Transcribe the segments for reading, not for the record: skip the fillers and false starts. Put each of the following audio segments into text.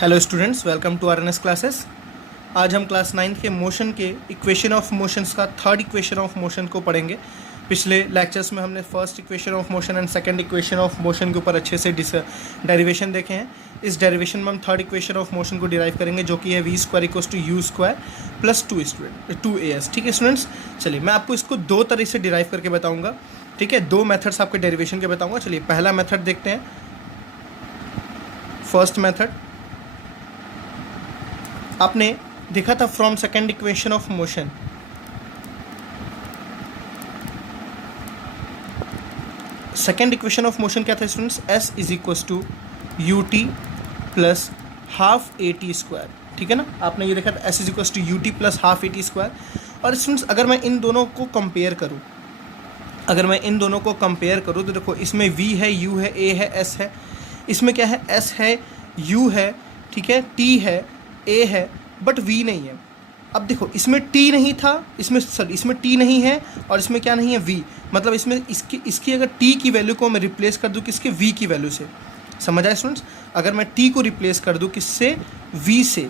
Hello students, welcome to RNS classes. आज हम class 9 के मोशन के इक्वेशन ऑफ मोशंस का थर्ड इक्वेशन ऑफ मोशन को पढ़ेंगे। पिछले लेक्चर्स में हमने first equation of motion and second equation of motion के ऊपर अच्छे से डेरिवेशन देखे हैं। इस डेरिवेशन में हम थर्ड इक्वेशन ऑफ मोशन को डिराइव करेंगे, जो कि है v square equals to u square plus 2as। ठीक है स्टूडेंट्स, चलिए मैं आपको इसको दो तरह से डिराइव करके बताऊँगा। ठीक है, दो मेथड्स आपके डेरिवेशन के बताऊँगा। चलिए पहला मेथड देखते हैं। फर्स्ट मेथड आपने देखा था from second equation of motion. Second equation of motion क्या था students? s is equals to u t plus half a t square. ठीक है ना, आपने ये देखा था s is equals to u t plus half a t square. और स्टूडेंट्स अगर मैं इन दोनों को कंपेयर करूँ तो देखो, इसमें v है, u है, a है, s है। इसमें क्या है? s है, u है, ठीक है, t है, a है, बट v नहीं है। अब देखो, इसमें t नहीं था, इसमें t नहीं है, और इसमें क्या नहीं है? v। मतलब इसमें इसकी अगर t की वैल्यू को मैं रिप्लेस कर दूँ किसके? v की वैल्यू से। समझ आए स्टूडेंट्स? अगर मैं t को रिप्लेस कर दूँ किससे? v से,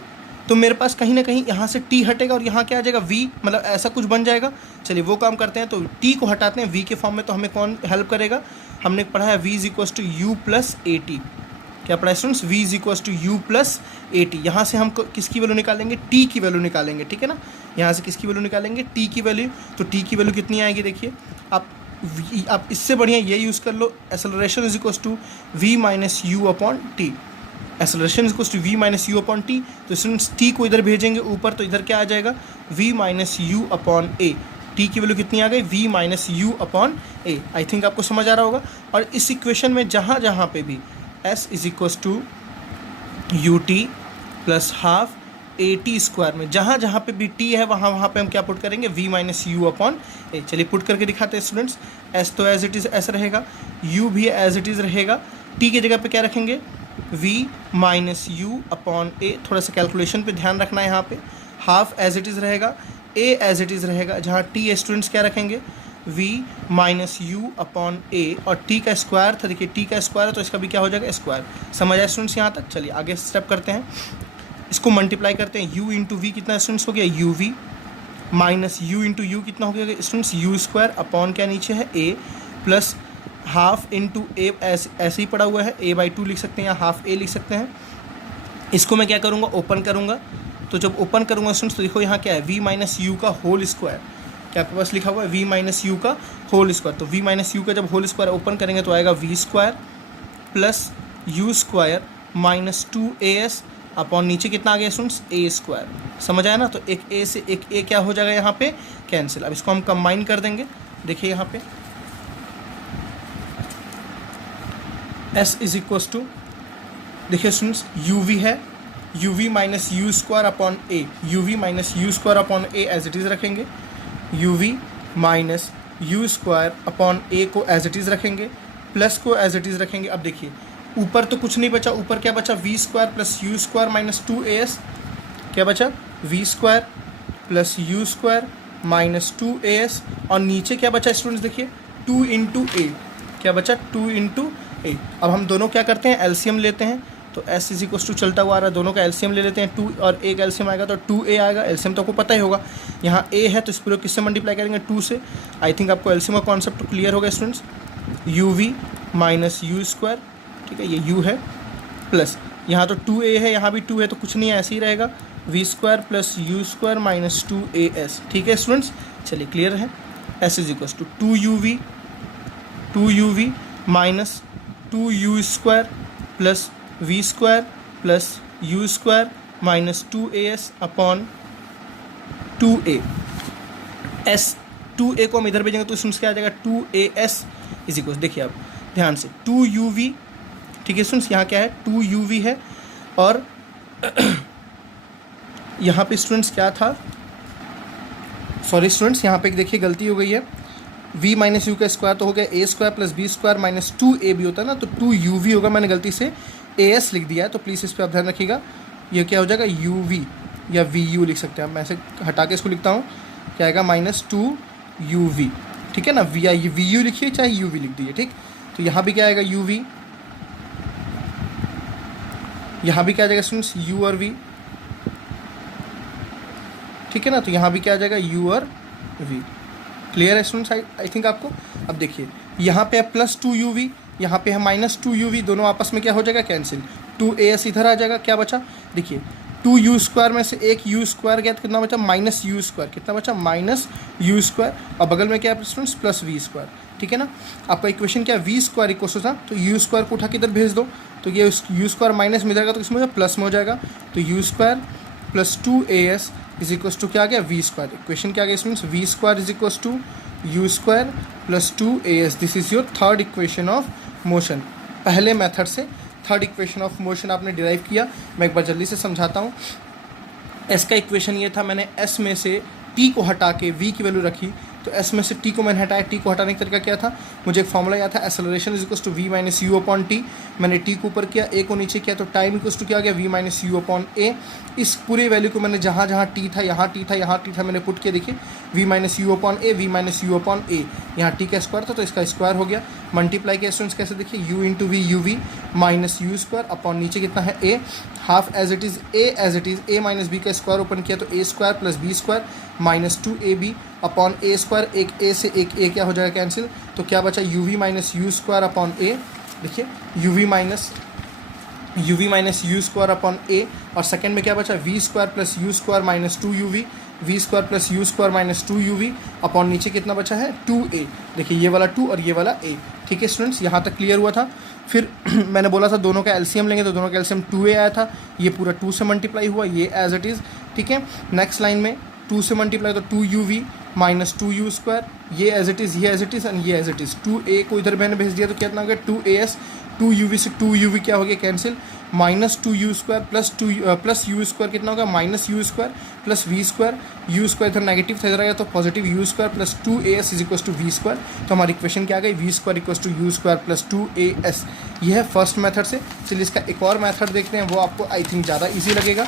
तो मेरे पास कहीं ना कहीं यहाँ से t हटेगा और यहाँ क्या आ जाएगा? v। मतलब ऐसा कुछ बन जाएगा। चलिए वो काम करते हैं। तो t को हटाते हैं v के फॉर्म में, तो हमें कौन हेल्प करेगा? हमने पढ़ा है v is equals to u plus a t. क्या पढ़ा है students? v is equals to u plus a t. यहाँ से हम किसकी वैल्यू निकालेंगे? t की वैल्यू निकालेंगे। ठीक है ना, यहाँ से किसकी वैल्यू निकालेंगे? t की वैल्यू। तो t की वैल्यू कितनी आएगी? देखिए, आप इससे बढ़िया ये यूज़ कर लो, acceleration is equals to v minus u upon t. Acceleration is equals to v minus u upon t. तो स्टूडेंट्स t को इधर भेजेंगे ऊपर, तो इधर क्या आ जाएगा? v माइनस यू अपॉन ए। टी की वैल्यू कितनी आ गई? v माइनस यू अपॉन ए। आई थिंक आपको समझ आ रहा होगा। और इस इक्वेशन में जहाँ पे भी s is equals to u t plus half a t square में जहाँ पे भी t है वहाँ पे हम क्या पुट करेंगे? v माइनस यू अपॉन ए। चलिए पुट करके दिखाते हैं स्टूडेंट्स। s तो एज इट इज़ s रहेगा, u भी एज इट इज़ रहेगा, t की जगह पे क्या रखेंगे? v माइनस यू अपॉन ए। थोड़ा सा कैलकुलेशन पे ध्यान रखना है यहाँ पे। हाफ एज इट इज़ रहेगा, a एज इट इज़ रहेगा, जहाँ t स्टूडेंट्स क्या रखेंगे? v माइनस यू अपॉन ए। और t का स्क्वायर था, देखिए t का स्क्वायर है तो इसका भी क्या हो जाएगा? स्क्वायर। समझ आए स्टूडेंट्स यहाँ तक? चलिए आगे स्टेप करते हैं। इसको मल्टीप्लाई करते हैं। u इंटू वी कितना स्टूडेंट्स हो गया? U v minus u into u कितना हो गया स्टूडेंट्स? यू स्क्वायर अपॉन क्या नीचे है? a प्लस हाफ इंटू ए। ऐसे ही पड़ा हुआ है, a/2 लिख सकते हैं या हाफ a लिख सकते हैं। इसको मैं क्या करूँगा? ओपन करूँगा। तो जब ओपन करूँगा स्टूडेंट्स तो देखो यहाँ क्या है? v माइनस यू का होल स्क्वायर। क्या आपके पास लिखा हुआ है? v माइनस यू का होल स्क्वायर। तो v माइनस यू का जब होल स्क्वायर ओपन करेंगे तो आएगा v square plus u square minus 2as upon नीचे कितना आ गया स्टूडेंट्स? a square. समझ आया ना? तो एक a से एक a क्या हो जाएगा यहाँ पे? कैंसिल। अब इसको हम कंबाइन कर देंगे। देखिए यहाँ पे s इज इक्वल्स टू, देखिए स्टूडेंट्स, u v है, u v minus u square upon a। u v minus u square upon a as it is रखेंगे, u v minus u square upon a को as it is रखेंगे, plus को as it is रखेंगे। अब देखिए ऊपर तो कुछ नहीं बचा, ऊपर क्या बचा? v square plus u square minus 2as। क्या बचा? v square plus u square minus 2as। और नीचे क्या बचा स्टूडेंट्स? देखिए 2 इंटू ए। क्या बचा? 2 इंटू ए। अब हम दोनों क्या करते हैं? एलसीएम लेते हैं। तो s इज इक्वल्स टू चलता हुआ आ रहा है, दोनों का एलसीएम ले लेते हैं। 2 और a का एलसीएम आएगा तो 2a आएगा। एलसीएम तो आपको पता ही होगा, यहाँ a है तो इस पूरे किससे मल्टीप्लाई करेंगे? 2 से। आई थिंक आपको एलसीएम का कॉन्सेप्ट क्लियर होगा students. U v minus u square, ठीक है, ये u है, प्लस यहाँ तो 2a है, यहाँ भी 2 है तो कुछ नहीं है, ऐसे ही रहेगा। v square plus u square minus 2as। ठीक है स्टूडेंट्स, चलिए क्लियर है। s is equals to 2u v minus 2u square plus v square plus u square minus 2as upon 2a। s 2a को हम इधर भेजेंगे तो स्टूडेंट्स क्या आ जाएगा? 2as इज इक्वल्स, देखिए आप ध्यान से, 2u v। ठीक है स्टूडेंट्स, यहाँ क्या है? 2u v है। और यहाँ पे स्टूडेंट्स क्या था? सॉरी स्टूडेंट्स, यहाँ पे देखिए गलती हो गई है। v माइनस यू का स्क्वायर तो हो गया a square plus b square minus 2a भी होता है ना, तो 2u v होगा। मैंने गलती से as लिख दिया है, तो प्लीज़ इस पर आप ध्यान रखिएगा। ये क्या हो जाएगा? u v या vu लिख सकते हैं आप। मैं ऐसे हटा के इसको लिखता हूँ, क्या आएगा? Minus 2u v। ठीक है ना, vu लिखिए चाहे u v लिख दीजिए। ठीक, तो यहाँ भी क्या आएगा? u v यहाँ भी क्या आ जाएगा स्टूडेंट्स, u और v, ठीक है ना। तो यहाँ भी क्या आ जाएगा, u और v। क्लियर है स्टूडेंट्स, आई थिंक आपको। अब देखिए यहाँ पे है +2uv, यहाँ पे है -2uv, दोनों आपस में क्या हो जाएगा, कैंसिल। 2as इधर आ जाएगा, क्या बचा, देखिए 2u² में से एक u² गया तो कितना बचा, -u², कितना बचा, -u², और बगल में क्या है स्टूडेंट्स, +v², ठीक है ना। आपका इक्वेशन क्या है, v² इक्वल था, तो u² को उठा के इधर भेज दो, तो ये u² माइनस में जाएगा तो इसमें प्लस में हो जाएगा, तो u² + 2as is equal to क्या आ गया, v²। इक्वेशन क्या आ गया students, v² is equal to u² + 2as। This is your third equation of motion. पहले मेथड से थर्ड इक्वेशन ऑफ मोशन आपने डिराइव किया। मैं एक बार जल्दी से समझाता हूँ। s का इक्वेशन ये था, मैंने s में से t को हटा के v की वैल्यू रखी, तो s में से t को मैंने हटाया। t को हटाने का तरीका क्या था, मुझे एक फॉर्मूला याद था, acceleration is equal to v - u/t। मैंने t को ऊपर किया, a को नीचे किया, तो टाइम इक्वल टू क्या आ गया, v - u/a। इस पूरे वैल्यू को मैंने जहाँ जहाँ t था, यहाँ t था, यहाँ t था, मैंने पुट किया, देखिए v - u/a, v - u/a। यहाँ t का स्क्वायर था तो इसका स्क्वायर हो गया। मल्टीप्लाई के स्टूडेंट्स कैसे, देखिए u × v uv -u² upon नीचे कितना है a, half as it is a minus b का स्क्वायर ओपन किया तो a² + b² -2ab upon a²। एक a से एक a क्या हो जाएगा, कैंसिल, तो क्या बचा, uv - u² अपॉन a। देखिए uv - u² अपॉन a, और सेकंड में क्या बचा, v² + u² -2uv, v² + u² -2uv upon नीचे कितना बचा है, 2a। देखिए ये वाला 2 और ये वाला a, ठीक है स्टूडेंट्स, यहाँ तक क्लियर हुआ था। फिर मैंने बोला था दोनों का एलसीएम लेंगे, तो दोनों का एलसीएम 2a आया था, ये पूरा 2 से मल्टीप्लाई हुआ, ये एज इट इज़, ठीक है। नेक्स्ट लाइन में 2 से मल्टीप्लाई तो 2uv -2u², ये एज इट इज़, ये एज इट इज़ एंड ये एज इट इज़। 2a को इधर मैंने भेज दिया तो कितना हो गया, 2as। 2uv से 2uv क्या हो गया, कैंसिल, -2u² प्लस u² कितना होगा, -u² + v², u² इधर नेगेटिव था, इधर आ गया तो positive, u² + 2as is equal to v²। तो हमारी इक्वेशन क्या आ गई, v² equal to u² + 2as। ये है फर्स्ट मेथड से। चलिए इसका एक और मेथड देखते हैं, वो आपको आई थिंक ज़्यादा ईजी लगेगा।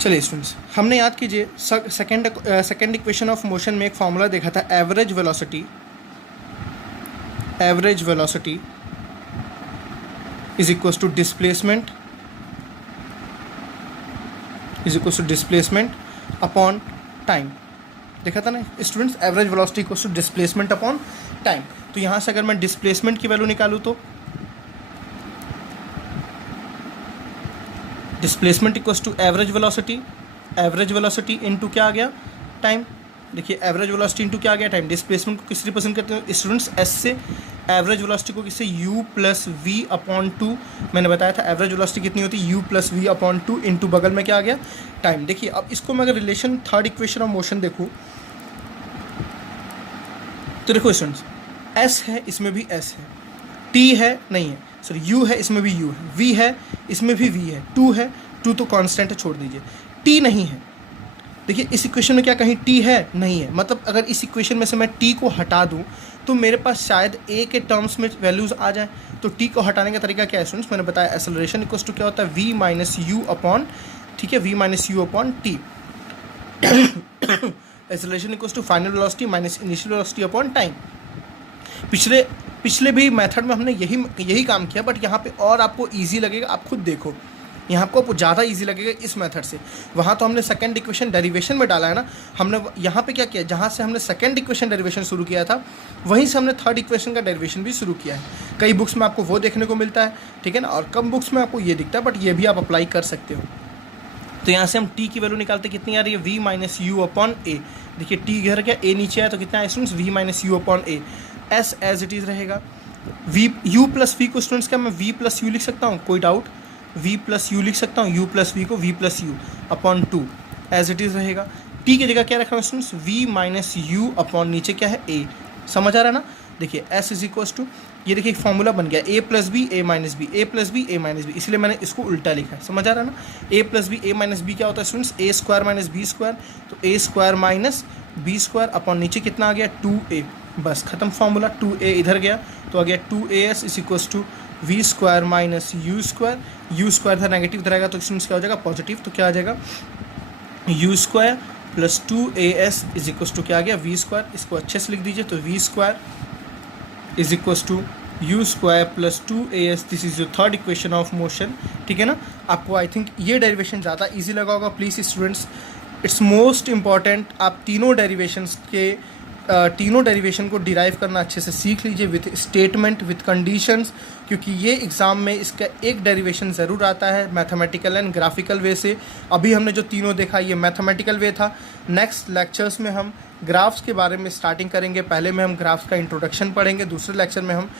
चलिए स्टूडेंट्स, हमने याद कीजिए सेकेंड इक्वेशन ऑफ मोशन में एक फॉर्मूला देखा था, average velocity is equal to displacement upon time. देखा था ना students, average velocity equal to displacement upon time. तो यहाँ से अगर मैं डिस्प्लेसमेंट की वैल्यू निकालूँ तो displacement equals to average velocity into क्या आ गया, टाइम। देखिए एवरेज वेलोसिटी इंटू क्या आ गया, टाइम। डिस्प्लेसमेंट को किस रिप्रेजेंट करते हैं स्टूडेंट्स, एस से। एवरेज वेलोसिटी को किससे, u + v/2। मैंने बताया था एवरेज वेलोसिटी कितनी होती है, u + v/2 इंटू बगल में क्या आ गया, टाइम। देखिए अब इसको मैं अगर relation third equation of motion देखूँ तो देखो स्टूडेंट्स, s है, इसमें भी s है, t है, नहीं है, सॉरी u है, इसमें भी u है, v है, इसमें भी v है, 2 है, 2 तो कांस्टेंट है, छोड़ दीजिए। t नहीं है, देखिए इस इक्वेशन में क्या कहीं t है, नहीं है, मतलब अगर इस इक्वेशन में से मैं t को हटा दूं तो मेरे पास शायद a के टर्म्स में वैल्यूज़ आ जाए। तो t को हटाने का तरीका क्या है स्टूडेंट्स, मैंने बताया एक्सेलरेशन इक्वल टू क्या होता है, v - u अपॉन, ठीक है, v - u upon t। Acceleration equal to final velocity minus initial velocity upon time. पिछले भी मेथड में हमने यही काम किया, बट यहाँ पे और आपको इजी लगेगा, आप खुद देखो, यहाँ आपको ज़्यादा इजी लगेगा इस मेथड से। वहाँ तो हमने सेकंड इक्वेशन डेरिवेशन में डाला है ना, हमने यहाँ पे क्या किया, जहाँ से हमने सेकंड इक्वेशन डेरिवेशन शुरू किया था वहीं से हमने थर्ड इक्वेशन का डेरिवेशन भी शुरू किया है। कई बुक्स में आपको वो देखने को मिलता है, ठीक है ना, और कम बुक्स में आपको ये दिखता है, बट ये भी आप अप्लाई कर सकते हो। तो यहाँ से हम t की वैल्यू निकालते कितनी आ रही है, v - u अपॉन a। देखिए t घर गया, a नीचे आया तो कितना है students, v - u upon a। s as it is रहेगा। u + v को स्टूडेंट्स क्या मैं v + u लिख सकता हूँ, कोई डाउट, v + u लिख सकता हूँ, u + v को v + u upon 2 as it is रहेगा। t की जगह क्या रख रहा हूँ स्टूडेंट्स, v - u अपॉन नीचे क्या है, a। समझ आ रहा है ना। देखिए s इज इक्वल टू, ये देखिए एक फॉर्मूला बन गया, a + b a - b, a + b a - b, इसलिए मैंने इसको उल्टा लिखा है। समझ आ रहा है ना। a + b a - b क्या होता है स्टूडेंट्स, a² - b², तो a² - b² अपॉन नीचे कितना आ गया, 2a। बस खत्म फॉर्मूला, 2a इधर गया तो आ गया 2as is equal to v² - u²। u² था नेगेटिव इधर आएगा तो स्टूडेंट्स क्या हो जाएगा, पॉजिटिव। तो क्या आ जाएगा, u² plus 2as is equals to क्या आ गया वी स्क्वायर, इसको अच्छे से लिख दीजिए तो v square is equals to u square plus 2as, this is your third equation of motion, ठीक है ना। आपको आई थिंक ये डेरिवेशन ज़्यादा ईजी लगा होगा। Please students, it's most important आप तीनों डेरिवेशन को डिराइव करना अच्छे से सीख लीजिए विथ स्टेटमेंट विथ कंडीशंस, क्योंकि ये एग्ज़ाम में इसका एक डेरिवेशन ज़रूर आता है मैथमेटिकल एंड ग्राफिकल वे से। अभी हमने जो तीनों देखा ये मैथमेटिकल वे था। नेक्स्ट लेक्चर्स में हम ग्राफ्स के बारे में स्टार्टिंग करेंगे। पहले में हम ग्राफ्स का इंट्रोडक्शन पढ़ेंगे, दूसरे लेक्चर में हम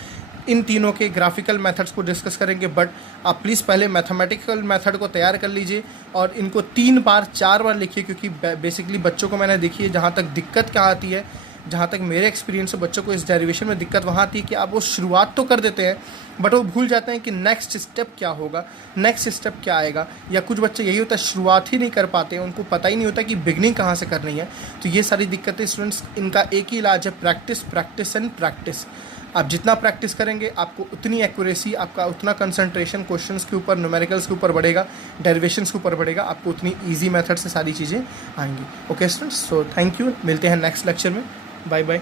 इन तीनों के ग्राफिकल मेथड्स को डिस्कस करेंगे। बट आप प्लीज़ पहले मैथमेटिकल मेथड को तैयार कर लीजिए और इनको 3 बार 4 बार लिखिए, क्योंकि बेसिकली बच्चों को मैंने देखी है जहाँ तक दिक्कत क्या आती है, जहाँ तक मेरे एक्सपीरियंस से बच्चों को इस डेरिवेशन में दिक्कत वहाँ आती है कि आप वो शुरुआत तो कर देते हैं बट वो भूल जाते हैं कि नेक्स्ट स्टेप क्या होगा, नेक्स्ट स्टेप क्या आएगा। या कुछ बच्चे यही होता है शुरुआत ही नहीं कर पाते हैं, उनको पता ही नहीं होता कि बिगनिंग कहाँ से करनी है। तो ये सारी दिक्कतें स्टूडेंट्स, इनका एक ही इलाज है, प्रैक्टिस प्रैक्टिस एंड प्रैक्टिस। आप जितना प्रैक्टिस करेंगे आपको उतनी एक्यूरेसी, आपका उतना कंसंट्रेशन क्वेश्चंस के ऊपर, न्यूमेरिकल्स के ऊपर बढ़ेगा, डेरिवेशंस के ऊपर बढ़ेगा, आपको उतनी ईजी मेथड से सारी चीज़ें आएंगी। Okay students, so thank you, मिलते हैं नेक्स्ट लेक्चर में। Bye bye.